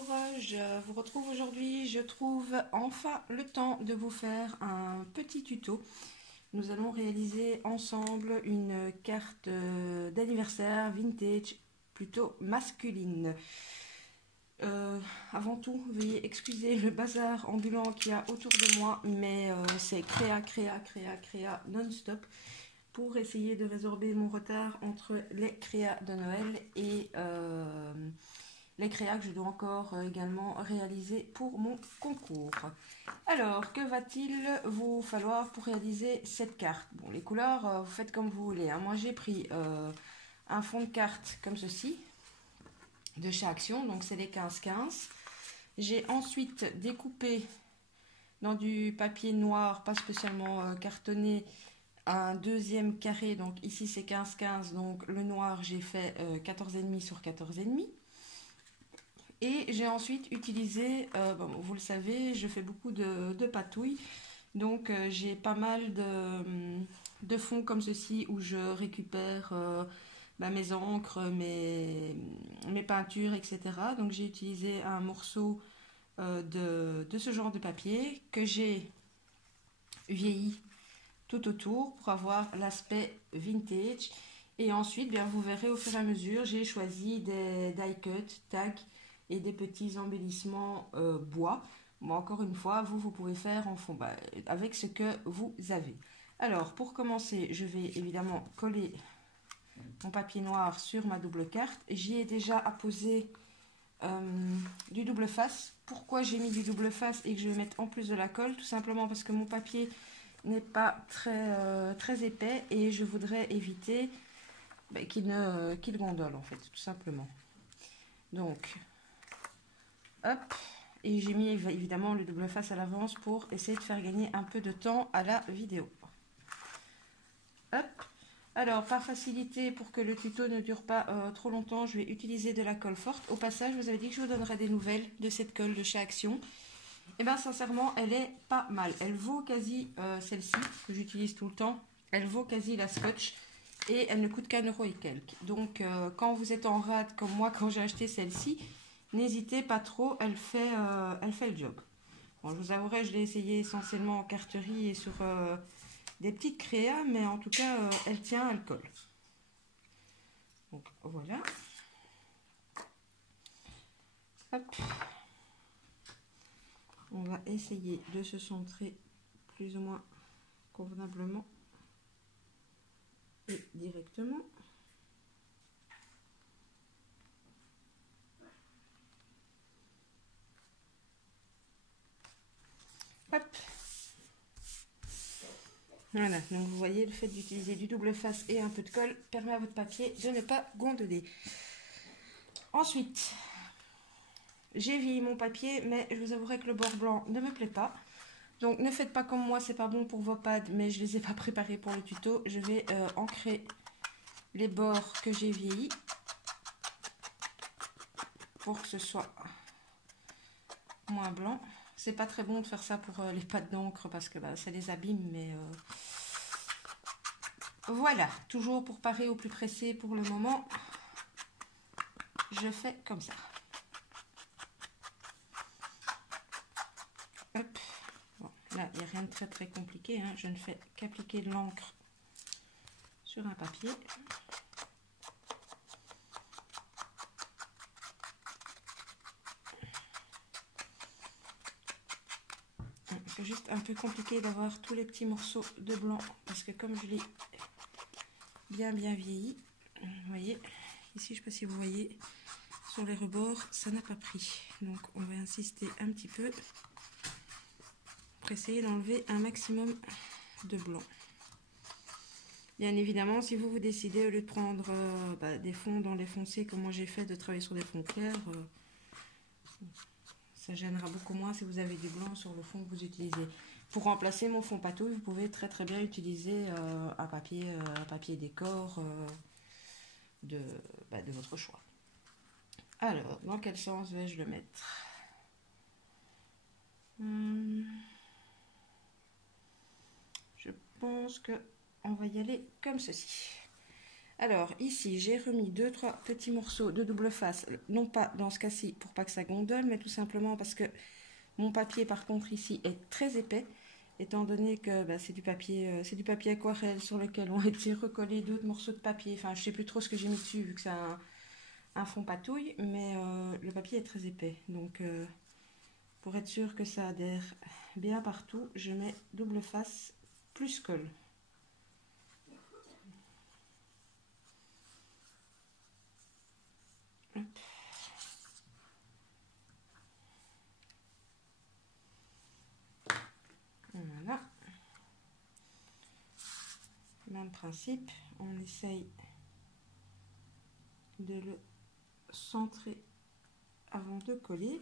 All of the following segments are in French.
Bonjour, je vous retrouve aujourd'hui. Je trouve enfin le temps de vous faire un petit tuto. Nous allons réaliser ensemble une carte d'anniversaire vintage, plutôt masculine. Avant tout, veuillez excuser le bazar ambulant qu'il y a autour de moi, mais c'est créa non-stop pour essayer de résorber mon retard entre les créas de Noël et les créas que je dois encore également réaliser pour mon concours. Alors, que va-t-il vous falloir pour réaliser cette carte? Bon, les couleurs, vous faites comme vous voulez, hein. Moi, j'ai pris un fond de carte comme ceci, de chez Action, donc c'est les 15-15. J'ai ensuite découpé dans du papier noir, pas spécialement cartonné, un deuxième carré, donc ici c'est 15-15, donc le noir j'ai fait 14,5 sur 14,5. Et j'ai ensuite utilisé, bon, vous le savez, je fais beaucoup de patouilles, donc j'ai pas mal de fonds comme ceci où je récupère mes encres, mes peintures, etc. Donc j'ai utilisé un morceau de ce genre de papier que j'ai vieilli tout autour pour avoir l'aspect vintage. Et ensuite, bien, vous verrez au fur et à mesure, j'ai choisi des die-cut, tags et des petits embellissements bois. Bon, encore une fois, vous pouvez faire en fond, avec ce que vous avez. Alors, pour commencer, je vais évidemment coller mon papier noir sur ma double carte. J'y ai déjà apposé du double face. Pourquoi j'ai mis du double face et que je vais mettre en plus de la colle? Tout simplement parce que mon papier n'est pas très épais et je voudrais éviter qu'il gondole en fait, tout simplement. Donc, hop, et j'ai mis évidemment le double face à l'avance pour essayer de faire gagner un peu de temps à la vidéo. Hop. Alors, par facilité, pour que le tuto ne dure pas trop longtemps, je vais utiliser de la colle forte. Au passage, je vous avais dit que je vous donnerais des nouvelles de cette colle de chez Action. Et bien, sincèrement, elle est pas mal. Elle vaut quasi celle-ci, que j'utilise tout le temps. Elle vaut quasi la Scotch. Et elle ne coûte qu'1 euro et quelques. Donc, quand vous êtes en rade, comme moi, quand j'ai acheté celle-ci, n'hésitez pas trop, elle fait le job. Bon, je vous avouerai, je l'ai essayé essentiellement en carterie et sur des petites créas, mais en tout cas, elle tient, elle colle. Donc, voilà. Hop. On va essayer de se centrer plus ou moins convenablement et directement. Hop. Voilà, donc vous voyez, le fait d'utiliser du double face et un peu de colle permet à votre papier de ne pas gondoler. Ensuite, j'ai vieilli mon papier, mais je vous avouerai que le bord blanc ne me plaît pas. Donc ne faites pas comme moi, c'est pas bon pour vos pads, mais je les ai pas préparés pour le tuto. Je vais ancrer les bords que j'ai vieillis pour que ce soit moins blanc. C'est pas très bon de faire ça pour les pads d'encre parce que ça les abîme, mais voilà, toujours pour parer au plus pressé pour le moment, je fais comme ça. Hop. Bon, là, il n'y a rien de très compliqué, hein. Je ne fais qu'appliquer de l'encre sur un papier. C'est juste un peu compliqué d'avoir tous les petits morceaux de blanc parce que comme je l'ai bien vieilli, vous voyez, ici je ne sais pas si vous voyez, sur les rebords, ça n'a pas pris. Donc on va insister un petit peu pour essayer d'enlever un maximum de blanc. Bien évidemment, si vous décidez, au lieu de prendre des fonds dans les foncés comme moi j'ai fait, de travailler sur des fonds clairs, ça gênera beaucoup moins si vous avez du blanc sur le fond que vous utilisez. Pour remplacer mon fond patouille, vous pouvez très bien utiliser un papier décor de votre choix. Alors, dans quel sens vais-je le mettre? Je pense qu'on va y aller comme ceci. Alors, ici, j'ai remis 2-3 petits morceaux de double face, non pas dans ce cas-ci pour pas que ça gondole, mais tout simplement parce que mon papier, par contre, ici, est très épais, étant donné que bah, c'est du papier aquarelle sur lequel ont été recollés d'autres morceaux de papier. Enfin, je sais plus trop ce que j'ai mis dessus, vu que c'est un fond patouille, mais le papier est très épais. Donc, pour être sûr que ça adhère bien partout, je mets double face plus colle. Hop. Voilà. Même principe, on essaye de le centrer avant de coller.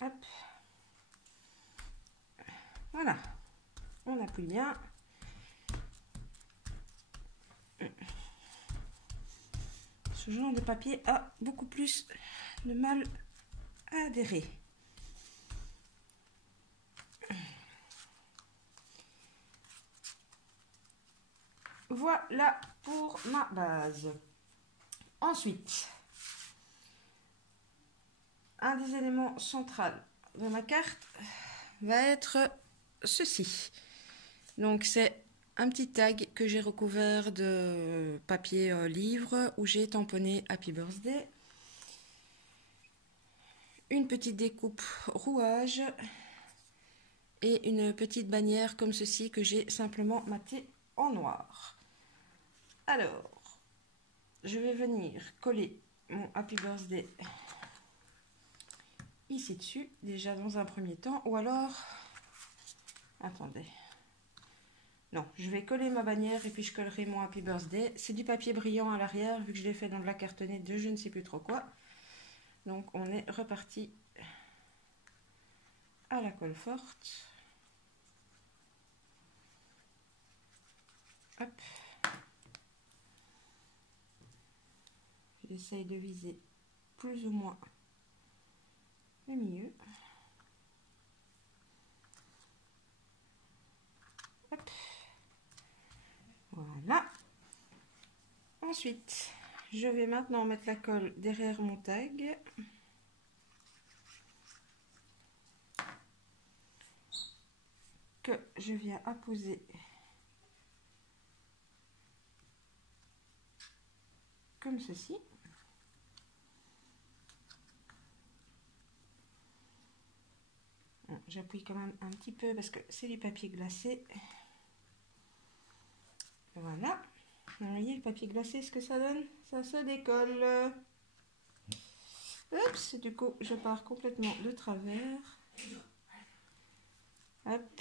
Hop. Voilà. On appuie bien. Ce genre de papier a beaucoup plus de mal à adhérer. Voilà pour ma base. Ensuite, un des éléments centraux de ma carte va être ceci. Donc c'est un petit tag que j'ai recouvert de papier livre où j'ai tamponné Happy Birthday. Une petite découpe rouage et une petite bannière comme ceci que j'ai simplement maté en noir. Alors, je vais venir coller mon Happy Birthday ici dessus, déjà dans un premier temps, ou alors, attendez, non, je vais coller ma bannière et puis je collerai mon Happy Birthday. C'est du papier brillant à l'arrière, vu que je l'ai fait dans de la cartonnée de je ne sais plus trop quoi. Donc on est reparti à la colle forte. Hop. J'essaye de viser plus ou moins le milieu. Hop. Voilà. Ensuite, je vais maintenant mettre la colle derrière mon tag. Que je viens apposer comme ceci. J'appuie quand même un petit peu parce que c'est du papier glacé. Voilà. Vous voyez le papier glacé, ce que ça donne? Ça se décolle. Oups, du coup, je pars complètement de travers. Hop.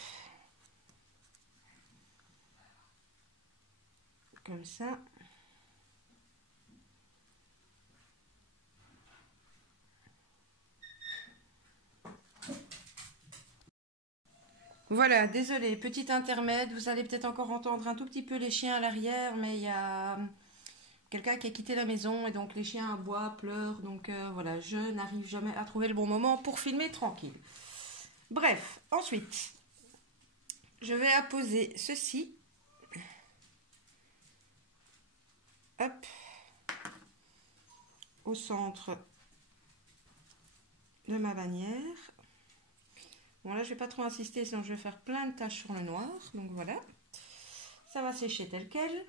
Comme ça. Voilà, désolé, petit intermède, vous allez peut-être encore entendre un tout petit peu les chiens à l'arrière, mais il y a quelqu'un qui a quitté la maison et donc les chiens aboient, pleurent, donc voilà, je n'arrive jamais à trouver le bon moment pour filmer tranquille. Bref, ensuite, je vais apposer ceci, hop, au centre de ma bannière. Bon, là, je vais pas trop insister, sinon je vais faire plein de taches sur le noir. Donc voilà, ça va sécher tel quel.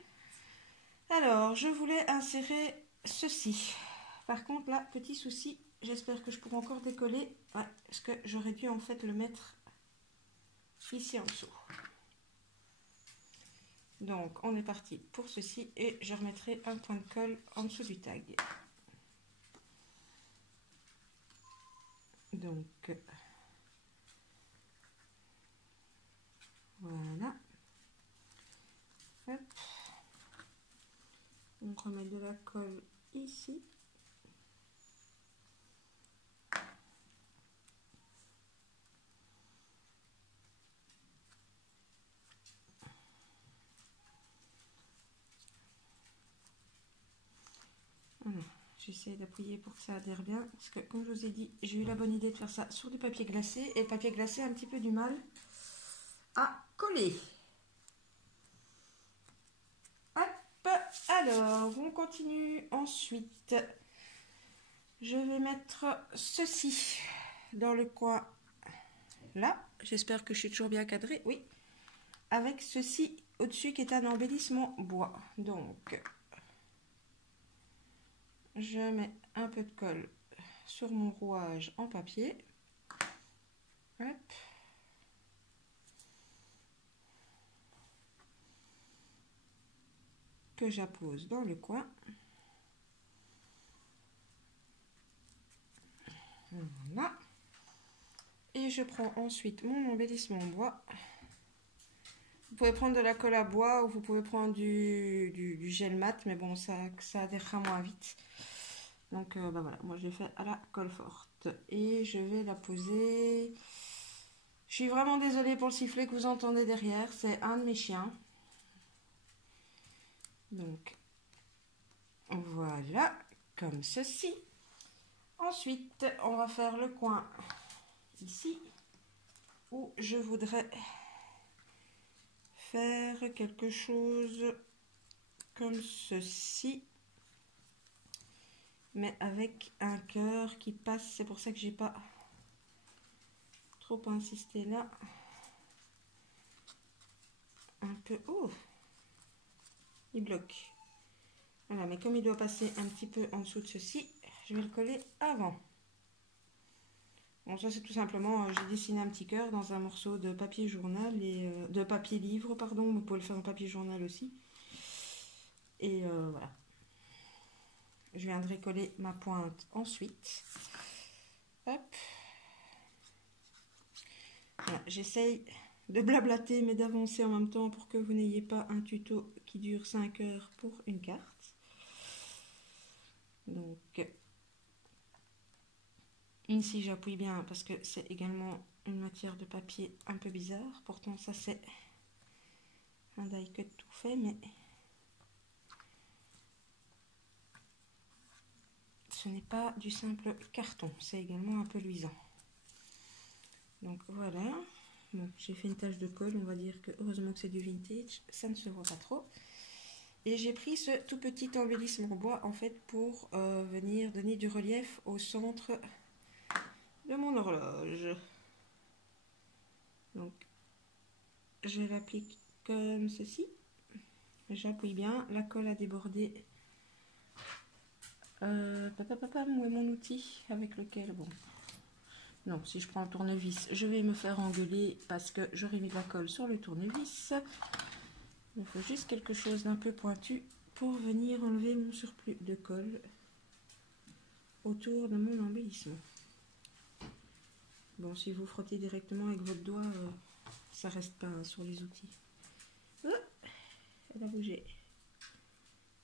Alors, je voulais insérer ceci. Par contre, là, petit souci, j'espère que je pourrai encore décoller. Ouais, parce que j'aurais dû en fait le mettre ici en dessous. Donc, on est parti pour ceci et je remettrai un point de colle en dessous du tag. Donc, voilà. Hop. On remet de la colle ici. Voilà. j'essaie d'appuyer pour que ça adhère bien. Parce que comme je vous ai dit, j'ai eu la bonne idée de faire ça sur du papier glacé. Et le papier glacé a un petit peu du mal à coller. Hop, alors on continue. Ensuite, je vais mettre ceci dans le coin là. J'espère que je suis toujours bien cadrée. Oui. Avec ceci au-dessus qui est un embellissement bois. Donc, je mets un peu de colle sur mon rouage en papier. Hop. Que j'appose dans le coin. Voilà. Et je prends ensuite mon embellissement en bois. Vous pouvez prendre de la colle à bois ou vous pouvez prendre du gel mat, mais bon, ça adhérera moins vite. Donc bah voilà, moi je l'ai fait à la colle forte. Et je vais la poser. Je suis vraiment désolée pour le sifflet que vous entendez derrière, c'est un de mes chiens. Donc voilà, comme ceci. Ensuite, on va faire le coin ici où je voudrais faire quelque chose comme ceci, mais avec un cœur qui passe. C'est pour ça que j'ai pas trop insisté là. Un peu, oh, il bloque. Voilà, mais comme il doit passer un petit peu en dessous de ceci, je vais le coller avant. Bon, ça c'est tout simplement, j'ai dessiné un petit cœur dans un morceau de papier journal et de papier livre, pardon. Vous pouvez le faire en papier journal aussi. Et voilà. Je viendrai coller ma pointe ensuite. Hop. Voilà, j'essaye de blablater mais d'avancer en même temps pour que vous n'ayez pas un tuto qui dure 5 heures pour une carte. Donc ici j'appuie bien parce que c'est également une matière de papier un peu bizarre. Pourtant ça c'est un die cut tout fait, mais ce n'est pas du simple carton, c'est également un peu luisant. Donc voilà, bon, j'ai fait une tache de colle, on va dire que heureusement que c'est du vintage, ça ne se voit pas trop. Et j'ai pris ce tout petit embellissement bois en fait pour venir donner du relief au centre de mon horloge. Donc je l'applique comme ceci. J'appuie bien, la colle a débordé. Où est mon outil avec lequel, bon, non, si je prends le tournevis, je vais me faire engueuler parce que j'aurais mis de la colle sur le tournevis. Il me faut juste quelque chose d'un peu pointu pour venir enlever mon surplus de colle autour de mon embellissement. Bon, si vous frottez directement avec votre doigt, ça reste pas sur les outils. Elle a bougé.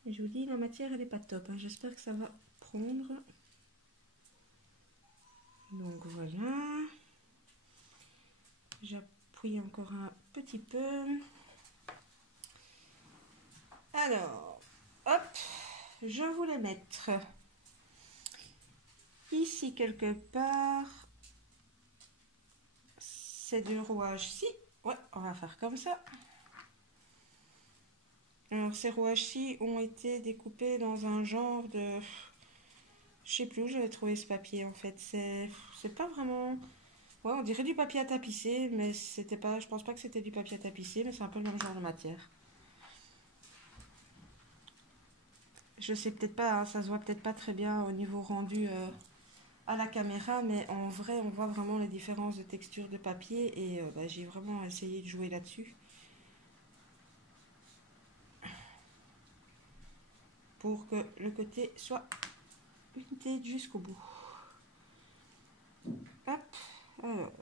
Et je vous dis, la matière, elle n'est pas top. Hein. J'espère que ça va prendre. Donc voilà. J'appuie encore un petit peu. Alors, hop, je voulais mettre ici quelque part. Ces deux rouages-ci. Ouais, on va faire comme ça. Alors, ces rouages-ci ont été découpés dans un genre de... Je sais plus où j'avais trouvé ce papier en fait. C'est pas vraiment... Ouais, on dirait du papier à tapisser, mais c'était pas... Je pense pas que c'était du papier à tapisser, mais c'est un peu le même genre de matière. Je sais peut-être pas, hein, ça se voit peut-être pas très bien au niveau rendu à la caméra, mais en vrai, on voit vraiment les différences de texture de papier et bah, j'ai vraiment essayé de jouer là-dessus. Pour que le côté soit vintage jusqu'au bout. Hop, alors.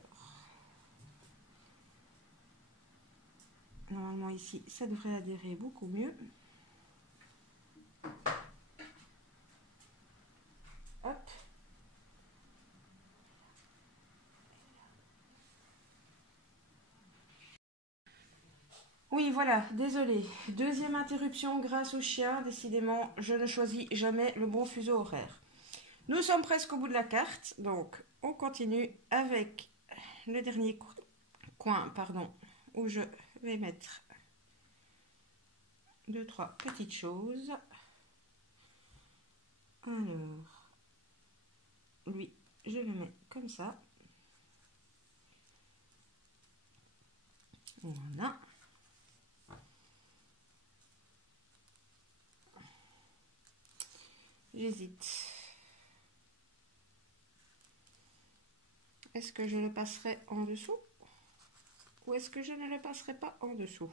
Normalement ici, ça devrait adhérer beaucoup mieux. Hop. Oui, voilà, désolé. Deuxième interruption grâce au chien. Décidément, je ne choisis jamais le bon fuseau horaire. Nous sommes presque au bout de la carte, donc on continue avec le dernier coin, pardon, où je vais mettre deux, trois petites choses. Alors, lui, je le mets comme ça. Voilà. J'hésite. Est-ce que je le passerai en dessous ou est-ce que je ne le passerai pas en dessous?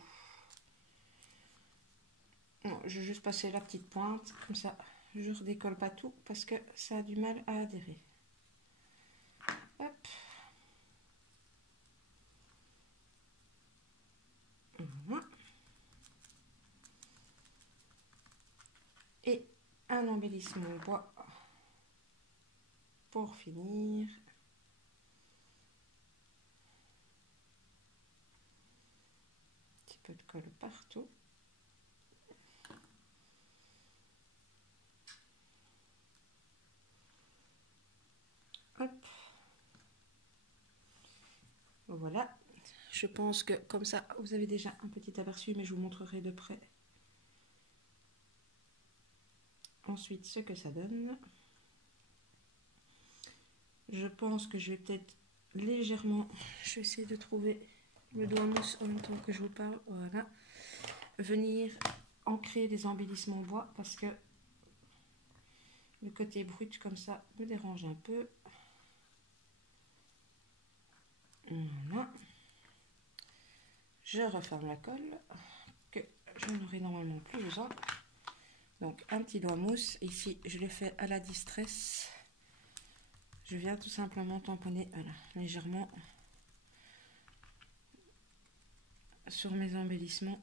Non, je vais juste passer la petite pointe, comme ça je ne redécolle pas tout parce que ça a du mal à adhérer. Hop. Voilà. Et un embellissement en bois pour finir. Un petit peu de colle partout. Hop. Voilà. Je pense que comme ça, vous avez déjà un petit aperçu, mais je vous montrerai de près ensuite ce que ça donne. Je pense que je vais peut-être légèrement, je vais essayer de trouver le doigt mousse en même temps que je vous parle, voilà, venir ancrer des embellissements en bois parce que le côté brut comme ça me dérange un peu. Voilà. Je referme la colle que je n'aurai normalement plus besoin. Donc un petit doigt mousse, ici je l'ai fait à la distress. Je viens tout simplement tamponner, voilà, légèrement sur mes embellissements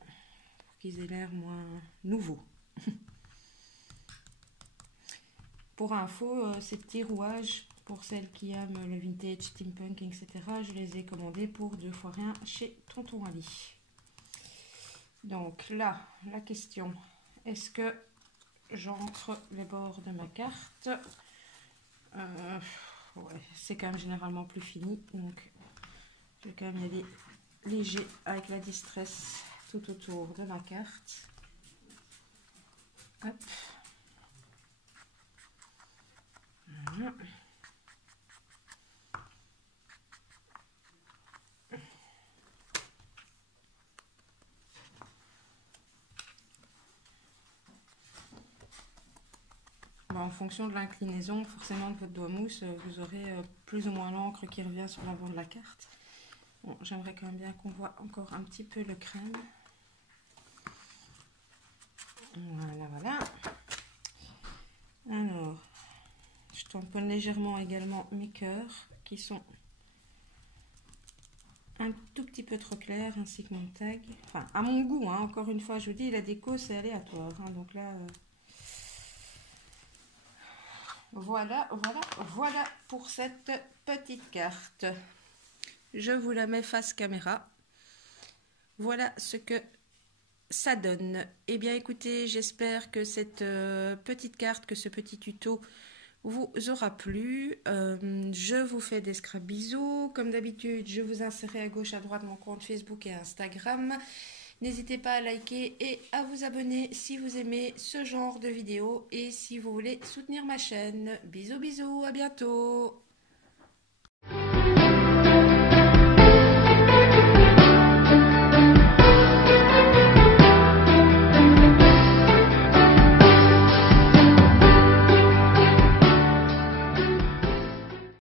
pour qu'ils aient l'air moins nouveaux. Pour info, ces petits rouages, pour celles qui aiment le vintage, steampunk, etc., je les ai commandés pour 2 fois rien chez Tonton Ali. Donc là, la question, est-ce que j'ancre les bords de ma carte? Ouais, c'est quand même généralement plus fini, donc je vais quand même y aller léger avec la distress tout autour de ma carte. Hop. Voilà. En fonction de l'inclinaison, forcément de votre doigt mousse, vous aurez plus ou moins l'encre qui revient sur l'avant de la carte. Bon, j'aimerais quand même bien qu'on voit encore un petit peu le crème. Voilà, voilà. Alors, je tamponne légèrement également mes cœurs qui sont un tout petit peu trop clairs, ainsi que mon tag. Enfin, à mon goût, hein, encore une fois, je vous dis, la déco c'est aléatoire. Hein, donc là, voilà pour cette petite carte. Je vous la mets face caméra. Voilà ce que ça donne. Eh bien écoutez, j'espère que cette petite carte, que ce petit tuto vous aura plu. Je vous fais des scrap bisous. Comme d'habitude, je vous insérerai à gauche à droite mon compte Facebook et Instagram. N'hésitez pas à liker et à vous abonner si vous aimez ce genre de vidéos et si vous voulez soutenir ma chaîne. Bisous bisous, à bientôt.